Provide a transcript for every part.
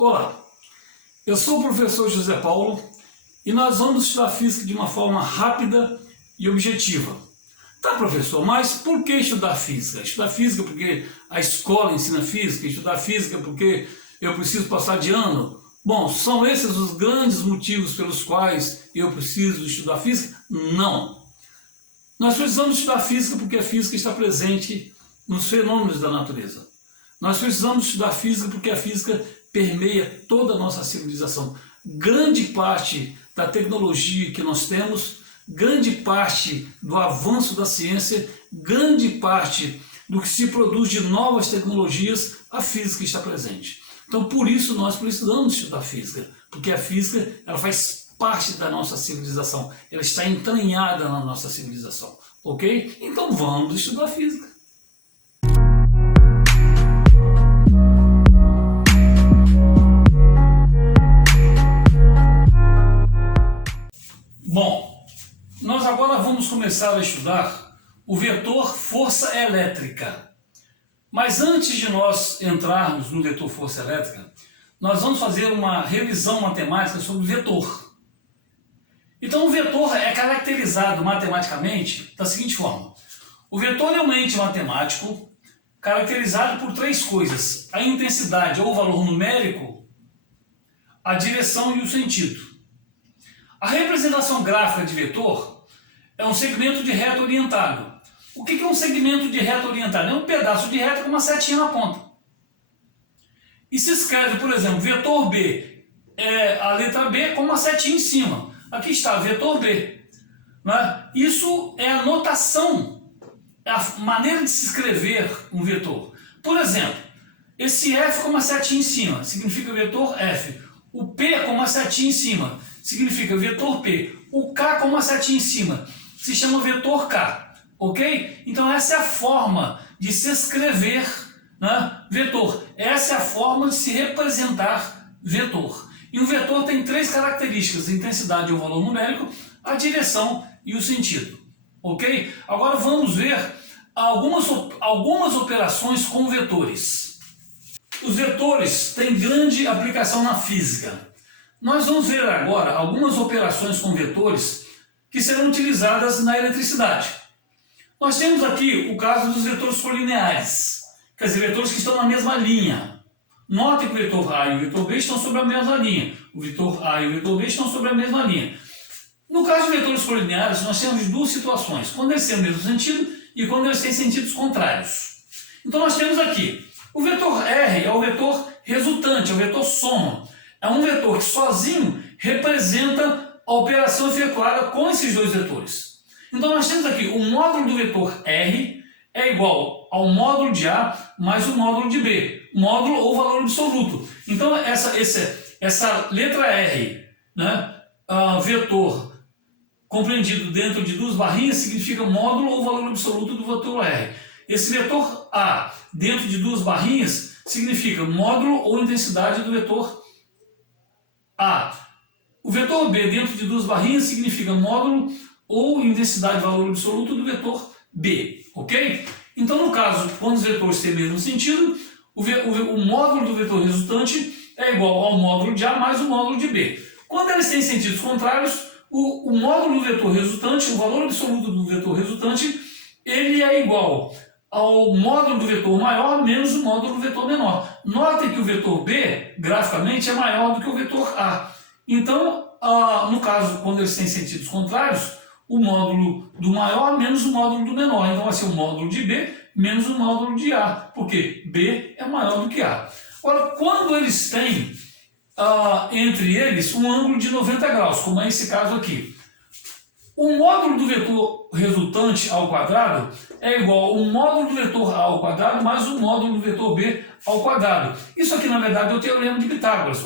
Olá, eu sou o professor José Paulo e nós vamos estudar física de uma forma rápida e objetiva. Tá, professor, mas por que estudar física? Estudar física porque a escola ensina física? Estudar física porque eu preciso passar de ano? Bom, são esses os grandes motivos pelos quais eu preciso estudar física? Não. Nós precisamos estudar física porque a física está presente nos fenômenos da natureza. Nós precisamos estudar física porque a física permeia toda a nossa civilização. Grande parte da tecnologia que nós temos, grande parte do avanço da ciência, grande parte do que se produz de novas tecnologias, a física está presente. Então, por isso, nós precisamos estudar física, porque a física ela faz parte da nossa civilização, ela está entranhada na nossa civilização, ok? Então, vamos estudar física. Bom, nós agora vamos começar a estudar o vetor força elétrica. Mas antes de nós entrarmos no vetor força elétrica, nós vamos fazer uma revisão matemática sobre o vetor. Então o vetor é caracterizado matematicamente da seguinte forma. O vetor é um ente matemático caracterizado por três coisas: a intensidade ou valor numérico, a direção e o sentido. A representação gráfica de vetor é um segmento de reta orientado. O que é um segmento de reta orientada? É um pedaço de reta com uma setinha na ponta. E se escreve, por exemplo, vetor B é a letra B com uma setinha em cima. Aqui está, vetor B. Né? Isso é a notação, é a maneira de se escrever um vetor. Por exemplo, esse F com uma setinha em cima significa vetor F. O P com uma setinha em cima significa vetor P. O K com uma setinha em cima se chama vetor K. Ok? Então essa é a forma de se escrever, né, vetor. Essa é a forma de se representar vetor. E um vetor tem três características: a intensidade ou valor numérico, a direção e o sentido. Ok? Agora vamos ver algumas operações com vetores. Os vetores têm grande aplicação na física. Nós vamos ver agora algumas operações com vetores que serão utilizadas na eletricidade. Nós temos aqui o caso dos vetores colineares, quer dizer, vetores que estão na mesma linha. Note que o vetor A e o vetor B estão sobre a mesma linha. O vetor A e o vetor B estão sobre a mesma linha. No caso de vetores colineares, nós temos duas situações: quando eles têm o mesmo sentido e quando eles têm sentidos contrários. Então nós temos aqui, o vetor R é o vetor resultante, é o vetor soma. É um vetor que sozinho representa a operação efetuada com esses dois vetores. Então nós temos aqui o módulo do vetor R é igual ao módulo de A mais o módulo de B, módulo ou valor absoluto. Então essa letra R, né, vetor compreendido dentro de duas barrinhas, significa módulo ou valor absoluto do vetor R. Esse vetor A dentro de duas barrinhas significa módulo ou intensidade do vetor A. O vetor B dentro de duas barrinhas significa módulo ou intensidade valor absoluto do vetor B, ok? Então, no caso, quando os vetores têm o mesmo sentido, o módulo do vetor resultante é igual ao módulo de A mais o módulo de B. Quando eles têm sentidos contrários, o módulo do vetor resultante, o valor absoluto do vetor resultante, ele é igual ao módulo do vetor maior menos o módulo do vetor menor. Notem que o vetor B, graficamente, é maior do que o vetor A. Então, no caso, quando eles têm sentidos contrários, o módulo do maior menos o módulo do menor. Então vai ser o módulo de B menos o módulo de A, porque B é maior do que A. Agora, quando eles têm entre eles um ângulo de 90 graus, como é esse caso aqui, o módulo do vetor resultante ao quadrado é igual ao módulo do vetor A ao quadrado mais o módulo do vetor B ao quadrado. Isso aqui, na verdade, é o teorema de Pitágoras,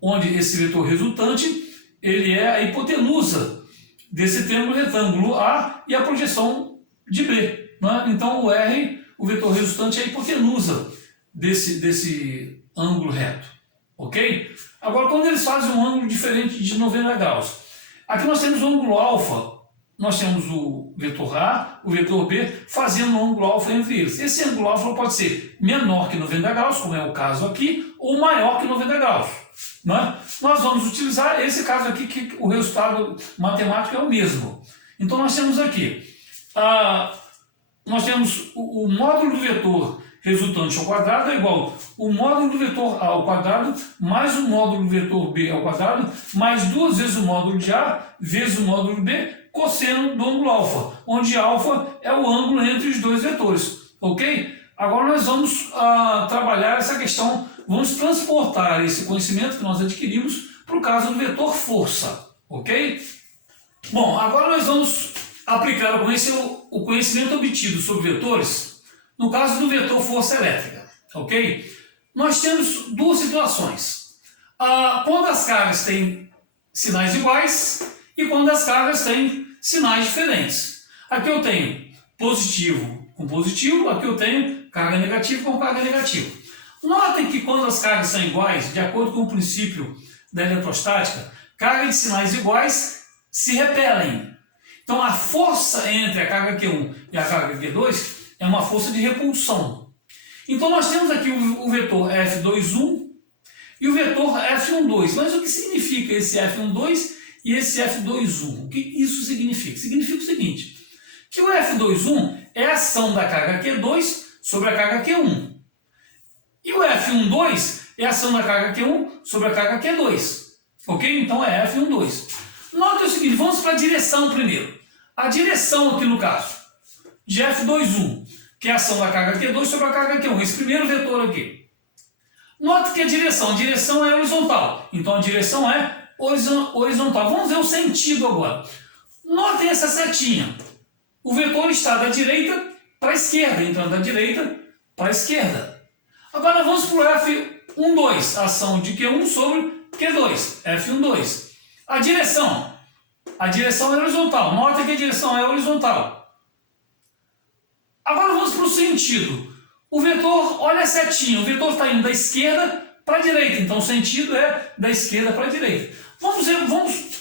onde esse vetor resultante ele é a hipotenusa desse triângulo retângulo A e a projeção de B. Né? Então o R, o vetor resultante, é a hipotenusa desse ângulo reto. Ok? Agora, quando eles fazem um ângulo diferente de 90 graus, aqui nós temos o ângulo alfa nós temos o vetor A, o vetor B, fazendo um ângulo alfa entre eles. Esse ângulo alfa pode ser menor que 90 graus, como é o caso aqui, ou maior que 90 graus. Né? Nós vamos utilizar esse caso aqui, que o resultado matemático é o mesmo. Então nós temos aqui, nós temos o módulo do vetor resultante ao quadrado é igual o módulo do vetor A ao quadrado mais o módulo do vetor B ao quadrado mais 2 vezes o módulo de A vezes o módulo B cosseno do ângulo alfa, onde alfa é o ângulo entre os dois vetores, ok? Agora nós vamos trabalhar essa questão, vamos transportar esse conhecimento que nós adquirimos para o caso do vetor força, ok? Bom, agora nós vamos aplicar o conhecimento obtido sobre vetores no caso do vetor força elétrica, ok? Nós temos duas situações. Quando as cargas têm sinais iguais e quando as cargas têm sinais diferentes. Aqui eu tenho positivo com positivo, aqui eu tenho carga negativa com carga negativa. Notem que quando as cargas são iguais, de acordo com o princípio da eletrostática, cargas de sinais iguais se repelem. Então a força entre a carga Q1 e a carga Q2 é uma força de repulsão. Então nós temos aqui o vetor F21 e o vetor F12. Mas o que significa esse F12 e esse F21? O que isso significa? Significa o seguinte, que o F21 é a ação da carga Q2 sobre a carga Q1. E o F12 é a ação da carga Q1 sobre a carga Q2. Ok? Então é F12. Nota o seguinte, vamos para a direção primeiro. A direção aqui no caso de F21, que é a ação da carga Q2 sobre a carga Q1, esse primeiro vetor aqui. Note que a direção é horizontal, então a direção é horizontal. Vamos ver o sentido agora. Notem essa setinha. O vetor está da direita para a esquerda, então da direita para a esquerda. Agora vamos para o F12, a ação de Q1 sobre Q2, F12. A direção é horizontal, notem que a direção é horizontal. Agora vamos para o sentido. O vetor, olha a setinha, o vetor está indo da esquerda para a direita, então o sentido é da esquerda para a direita. Vamos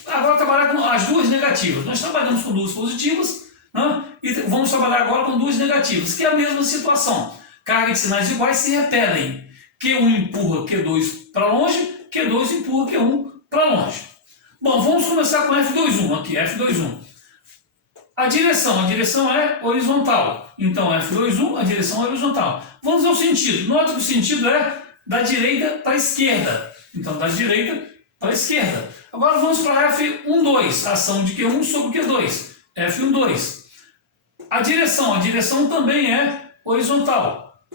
agora trabalhar com as duas negativas. Nós trabalhamos com duas positivas, né? E vamos trabalhar agora com duas negativas, que é a mesma situação. Cargas de sinais iguais se repelem. Q1 empurra Q2 para longe, Q2 empurra Q1 para longe. Bom, vamos começar com F21 aqui, F21. A direção é horizontal, então F21, a direção é horizontal. Vamos ver o sentido. Nota que o sentido é da direita para a esquerda, então da direita para a esquerda. Agora vamos para F12, ação de Q1 sobre Q2, F12. A direção também é horizontal.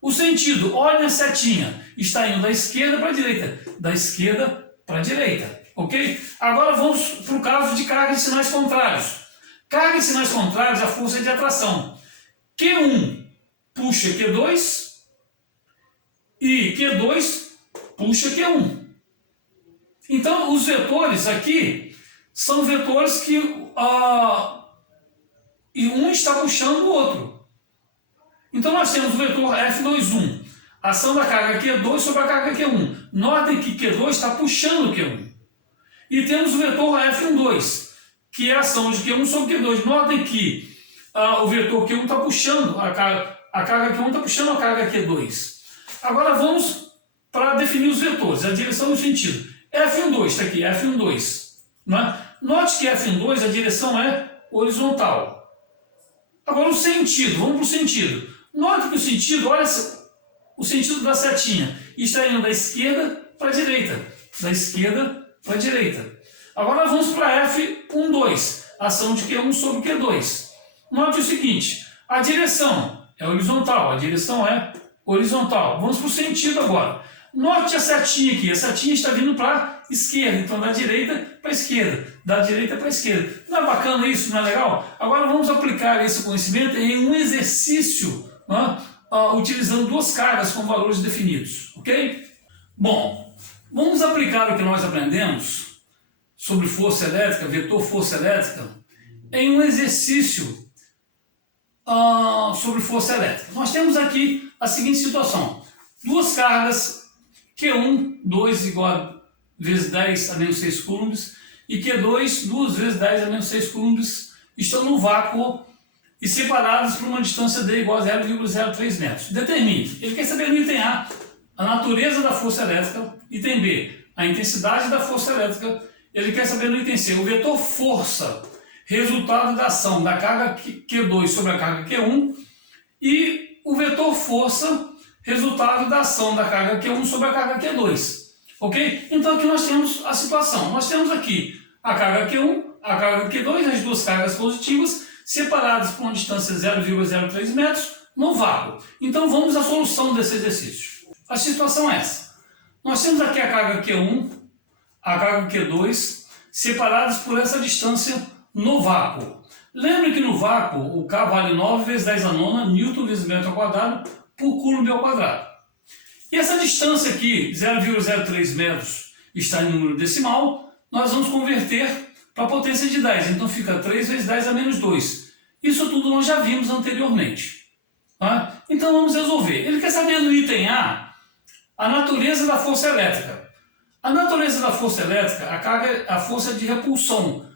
O sentido, olha a setinha, está indo da esquerda para a direita, da esquerda para a direita, ok? Agora vamos para o caso de carga de sinais contrários. Carga de sinais contrários, a força é de atração. Q1 puxa Q2 e Q2 puxa Q1. Então, os vetores aqui são vetores que e um está puxando o outro. Então, nós temos o vetor F21, ação da carga Q2 sobre a carga Q1. Notem que Q2 está puxando Q1. E temos o vetor F12, que é a ação de Q1 sobre Q2. Notem que o vetor Q1 está puxando, a carga Q1 está puxando a carga Q2. Agora vamos para definir os vetores, a direção e o sentido. F12 está aqui, F12. Né? Note que F12, a direção é horizontal. Agora o sentido, vamos para o sentido. Note que o sentido, olha o sentido da setinha, está indo da esquerda para a direita, da esquerda para a direita. Agora vamos para F12, ação de Q1 sobre Q2. Note o seguinte, a direção é horizontal, Vamos para o sentido agora. Note a setinha aqui, a setinha está vindo para a esquerda, então da direita para a esquerda, da direita para a esquerda. Não é bacana isso, não é legal? Agora vamos aplicar esse conhecimento em um exercício, né, utilizando duas cargas com valores definidos, ok? Bom, vamos aplicar o que nós aprendemos sobre força elétrica, vetor força elétrica, em um exercício sobre força elétrica. Nós temos aqui a seguinte situação. Duas cargas, Q1, 2 igual a vezes 10 a menos 6 coulombs, e Q2, 2 vezes 10 a menos 6 coulombs, estão no vácuo e separados por uma distância d igual a 0,03 metros. Determine. Ele quer saber no item A a natureza da força elétrica, item B, a intensidade da força elétrica, ele quer saber no item C o vetor força, resultado da ação da carga Q2 sobre a carga Q1 e o vetor força, resultado da ação da carga Q1 sobre a carga Q2. Ok? Então aqui nós temos a situação. Nós temos aqui a carga Q1, a carga Q2, as duas cargas positivas, separadas por uma distância 0,03 metros no vácuo. Então vamos à solução desse exercício. A situação é essa. Nós temos aqui a carga Q1, a carga Q2, separadas por essa distância no vácuo. Lembre que no vácuo o K vale 9 vezes 10 a nona, Newton vezes metro ao quadrado, por Coulomb ao quadrado. E essa distância aqui, 0,03 metros, está em número decimal, nós vamos converter para a potência de 10. Então fica 3 vezes 10 a menos 2. Isso tudo nós já vimos anteriormente. Tá? Então vamos resolver. Ele quer saber no item A natureza da força elétrica. A natureza da força elétrica, a força de repulsão.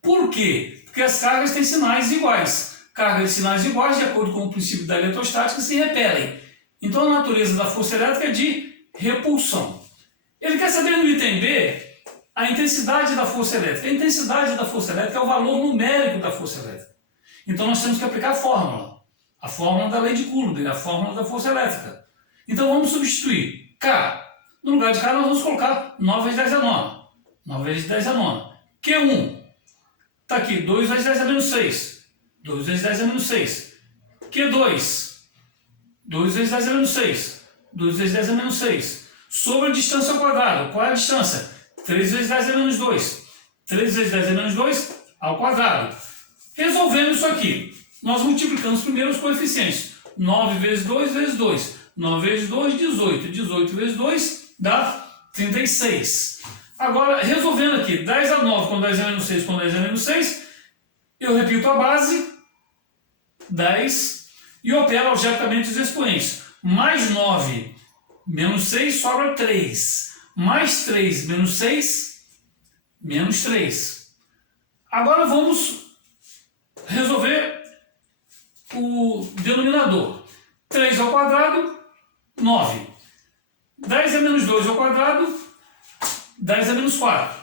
Por quê? Porque as cargas têm sinais iguais. Cargas de sinais iguais, de acordo com o princípio da eletrostática, se repelem. Então a natureza da força elétrica é de repulsão. Ele quer saber no item B a intensidade da força elétrica. A intensidade da força elétrica é o valor numérico da força elétrica. Então nós temos que aplicar a fórmula da lei de Coulomb, a fórmula da força elétrica. Então vamos substituir K. No lugar de K nós vamos colocar 9 vezes 10 a nona. 9 vezes 10 a nona. Q1. Está aqui, 2 vezes 10 a menos 6. 2 vezes 10 a menos 6. Q2. 2 vezes 10 a menos 6. 2 vezes 10 a menos 6. Sobre a distância ao quadrado. Qual é a distância? 3 vezes 10 a menos 2. 3 vezes 10 a menos 2 ao quadrado. Resolvendo isso aqui, nós multiplicamos primeiro os coeficientes. 9 vezes 2 vezes 2. 9 vezes 2, 18. 18 vezes 2 dá 36. Agora, resolvendo aqui, 10 a 9 com 10 a menos 6 com 10 a menos 6, eu repito a base, 10, e opero algebraicamente os expoentes. Mais 9 menos 6 sobra 3. Mais 3 menos 6, menos 3. Agora vamos resolver o denominador. 3 ao quadrado, 9. 10 a menos 2 ao quadrado, 10 a menos 4.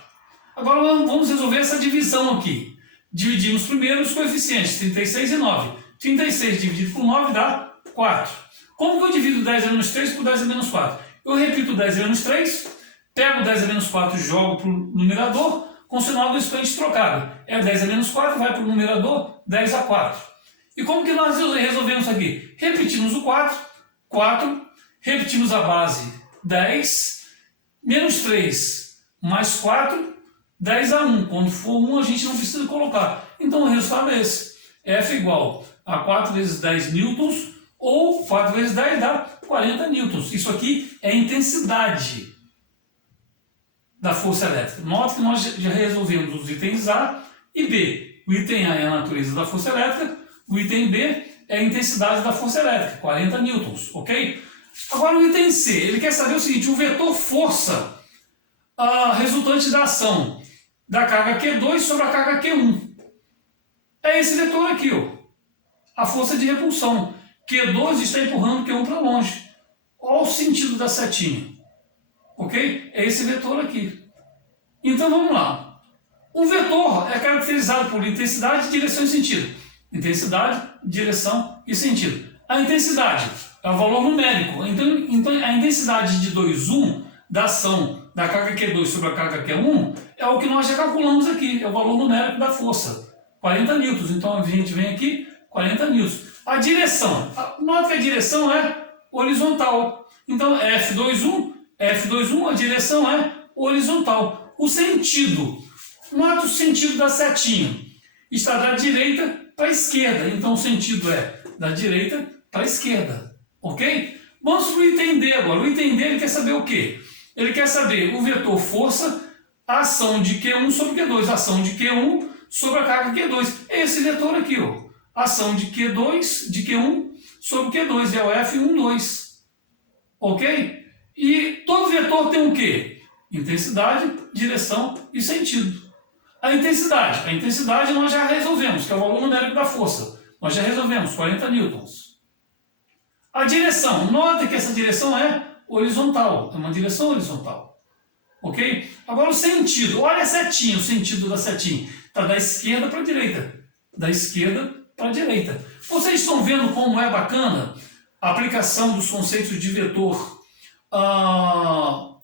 Agora vamos resolver essa divisão aqui. Dividimos primeiro os coeficientes, 36 e 9. 36 dividido por 9 dá 4. Como que eu divido 10 a menos 3 por 10 a menos 4? Eu repito 10 a menos 3, pego 10 a menos 4 e jogo para o numerador, com o sinal do expoente trocado. É 10 a menos 4, vai para o numerador, 10 a 4. E como que nós resolvemos isso aqui? Repetimos o 4, repetimos a base, 10, menos 3, mais 4, 10 a 1. Quando for 1, a gente não precisa colocar. Então o resultado é esse. F igual a 4 vezes 10 newtons, ou 4 vezes 10 dá 40 newtons. Isso aqui é a intensidade da força elétrica. Note que nós já resolvemos os itens A e B. O item A é a natureza da força elétrica, o item B é a intensidade da força elétrica, 40 newtons, ok? Agora o item C, ele quer saber o seguinte, o vetor força resultante da ação da carga Q2 sobre a carga Q1. É esse vetor aqui, ó, a força de repulsão. Q2 está empurrando Q1 para longe. Olha o sentido da setinha. Ok? É esse vetor aqui. Então vamos lá. O vetor é caracterizado por intensidade, direção e sentido. Intensidade, direção e sentido. A intensidade é o valor numérico. Então a intensidade de 2,1 da ação da carga Q2 sobre a carga Q1 é o que nós já calculamos aqui. É o valor numérico da força. 40 newtons. Então a gente vem aqui, 40 newtons. A direção. Nota que a direção é horizontal. Então F2,1, a direção é horizontal. O sentido. Nota o sentido da setinha. Está da direita para a esquerda. Então o sentido é da direita para a esquerda. Ok? Vamos para o item D agora. O item D ele quer saber o quê? Ele quer saber o vetor força, a ação de Q1 sobre Q2. A ação de Q1 sobre a carga Q2. É esse vetor aqui, ó. Ação de Q1 sobre Q2. É o F12. Ok? E todo vetor tem o quê? Intensidade, direção e sentido. A intensidade nós já resolvemos, que é o valor numérico da força. Nós já resolvemos, 40 newtons. A direção, nota que essa direção é horizontal, é uma direção horizontal. Ok? Agora o sentido, olha a setinha, o sentido da setinha. Está da esquerda para a direita. Da esquerda para a direita. Vocês estão vendo como é bacana a aplicação dos conceitos de vetor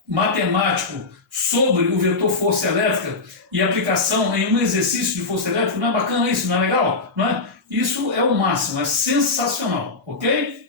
matemático sobre o vetor força elétrica e aplicação em um exercício de força elétrica? Não é bacana isso? Não é legal? Não é? Isso é o máximo, é sensacional. Ok?